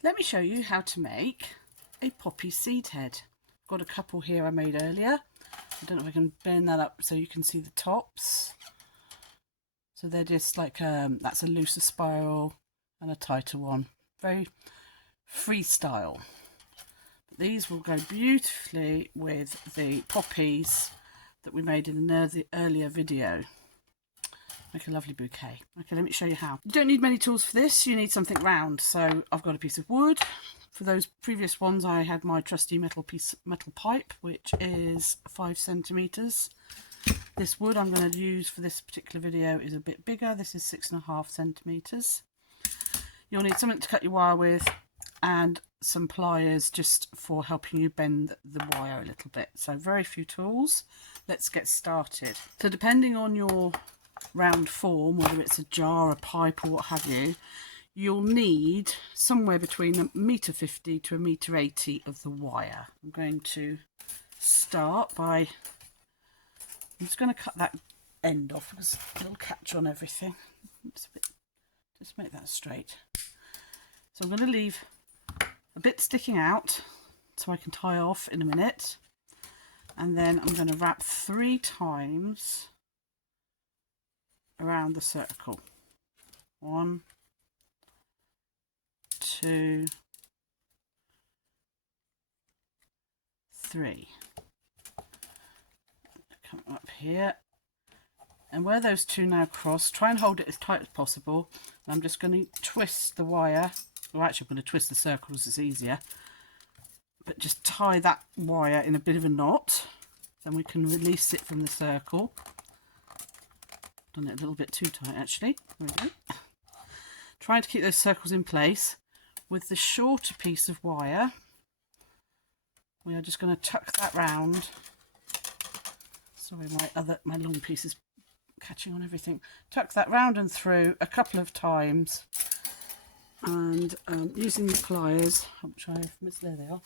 Let me show you how to make a poppy seed head. I've got a couple here I made earlier. I don't know if I can bend that up so you can see the tops. So they're just like, that's a looser spiral and a tighter one. Very freestyle. But these will go beautifully with the poppies that we made in an earlier video. Make a lovely bouquet. Okay, let me show you how. You don't need many tools for this. You need something round. So I've got a piece of wood. For those previous ones, I had my trusty metal pipe, which is 5 centimeters. This wood I'm going to use for this particular video is a bit bigger. This is 6.5 centimeters. You'll need something to cut your wire with and some pliers just for helping you bend the wire a little bit. So very few tools. Let's get started. So depending on your round form, whether it's a jar, a pipe or what have you, you'll need somewhere between £1.50 to £1.80 of the wire. I'm going to start by, I'm just going to cut that end off because it'll catch on everything. Just make that straight. So I'm going to leave a bit sticking out so I can tie off in a minute, and then I'm going to wrap 3 times around the circle. 1, 2, 3. Come up here, and where those two now cross, try and hold it as tight as possible. I'm just going to twist the wire, or actually I'm going to twist the circles, it's easier, but just tie that wire in a bit of a knot, then we can release it from the circle. Done it a little bit too tight actually. There we go. Trying to keep those circles in place. With the shorter piece of wire, we are just going to tuck that round. Sorry, my long piece is catching on everything. Tuck that round and through a couple of times, and using the pliers, which I've missed, there they are.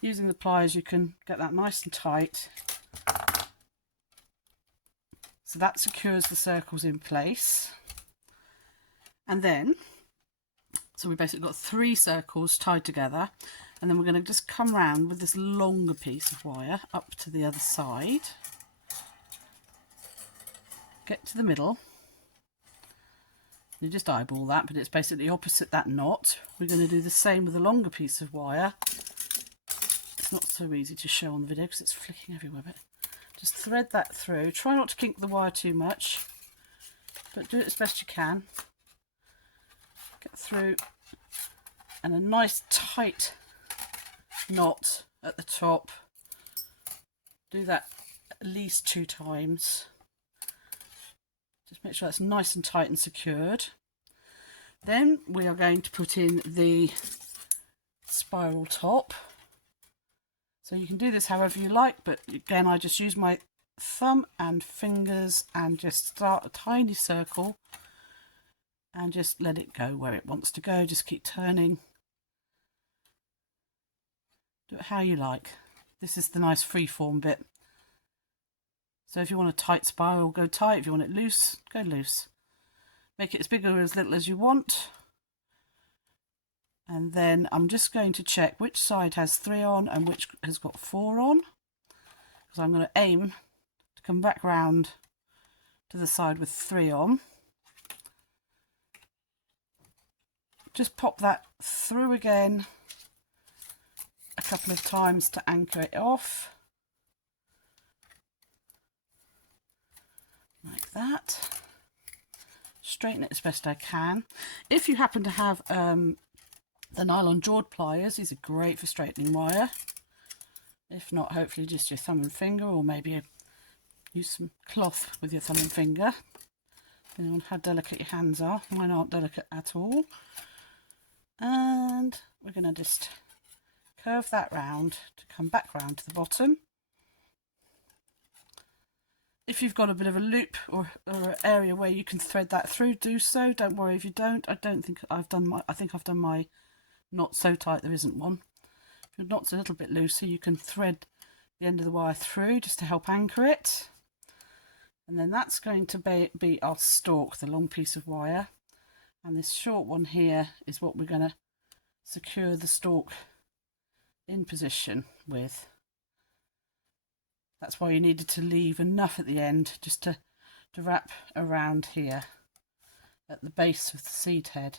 Using the pliers, you can get that nice and tight. So that secures the circles in place. And then, so we basically got 3 circles tied together, and then we're going to just come round with this longer piece of wire up to the other side. Get to the middle. You just eyeball that, but it's basically opposite that knot. We're going to do the same with a longer piece of wire. It's not so easy to show on the video because it's flicking everywhere, but just thread that through. Try not to kink the wire too much, but do it as best you can. Get through, and a nice tight knot at the top. Do that at least 2 times. Just make sure that's nice and tight and secured. Then we are going to put in the spiral top. So you can do this however you like, but again I just use my thumb and fingers and just start a tiny circle and just let it go where it wants to go. Just keep turning. Do it how you like. This is the nice freeform bit. So if you want a tight spiral, go tight. If you want it loose, go loose. Make it as big or as little as you want. And then I'm just going to check which side has 3 on and which has got 4 on. Because I'm going to aim to come back round to the side with 3 on. Just pop that through again a couple of times to anchor it off. Like that. Straighten it as best I can. If you happen to have the nylon jawed pliers, these are great for straightening wire. If not, hopefully just your thumb and finger, or maybe use some cloth with your thumb and finger, depending on how delicate your hands are. Mine aren't delicate at all. And we're going to just curve that round to come back round to the bottom. If you've got a bit of a loop or an area where you can thread that through, do so. Don't worry if you don't. I think I've done my knot so tight there isn't one. If your knot's a little bit looser, you can thread the end of the wire through just to help anchor it. And then that's going to be our stalk, the long piece of wire. And this short one here is what we're going to secure the stalk in position with. That's why you needed to leave enough at the end just to wrap around here at the base of the seed head.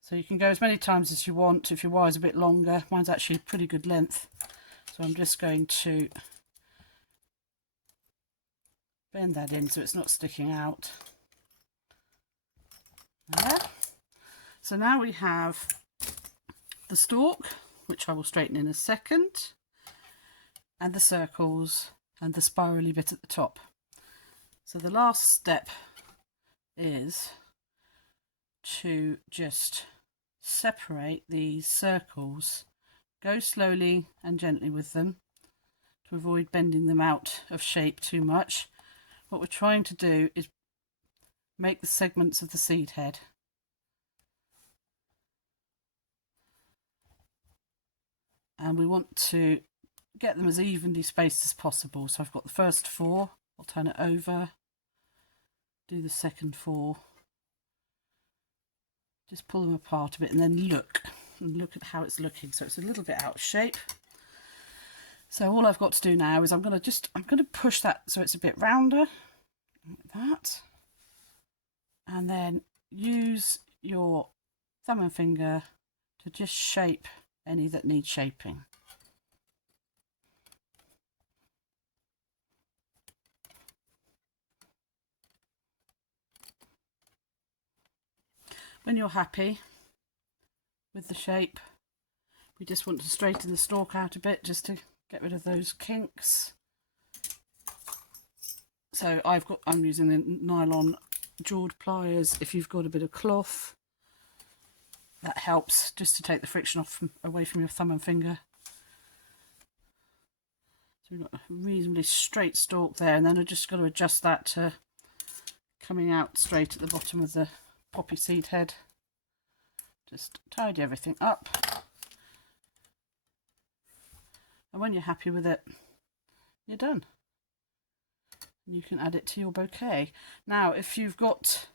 So you can go as many times as you want if your wire's a bit longer. Mine's actually pretty good length, so I'm just going to bend that in so it's not sticking out. There. So now we have the stalk, which I will straighten in a second, and the circles and the spirally bit at the top. So the last step is to just separate these circles. Go slowly and gently with them to avoid bending them out of shape too much. What we're trying to do is make the segments of the seed head. And we want to get them as evenly spaced as possible. So I've got the first 4, I'll turn it over, do the second 4, just pull them apart a bit and then look at how it's looking. So it's a little bit out of shape. So all I've got to do now is I'm going to push that so it's a bit rounder, like that, and then use your thumb and finger to just shape any that need shaping. When you're happy with the shape, we just want to straighten the stalk out a bit just to get rid of those kinks. So I'm using the nylon jawed pliers. If you've got a bit of cloth, that helps just to take the friction away from your thumb and finger. So we've got a reasonably straight stalk there, and then I've just got to adjust that to coming out straight at the bottom of the poppy seed head. Just tidy everything up, and when you're happy with it, you're done. You can add it to your bouquet. Now, if you've got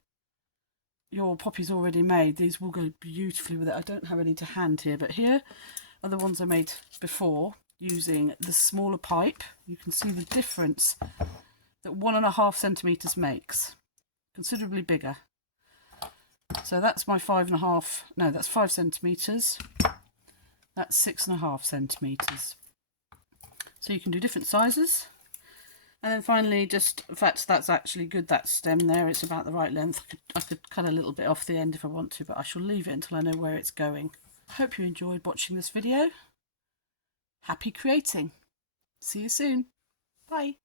your poppies already made, these will go beautifully with it. I don't have any to hand here, but here are the ones I made before using the smaller pipe. You can see the difference that 1.5 centimetres makes. Considerably bigger. So that's my 5.5, no, that's 5 centimetres. That's 6.5 centimetres. So you can do different sizes. And then finally, just, in fact, that's actually good, that stem there. It's about the right length. I could cut a little bit off the end if I want to, but I shall leave it until I know where it's going. Hope you enjoyed watching this video. Happy creating. See you soon. Bye.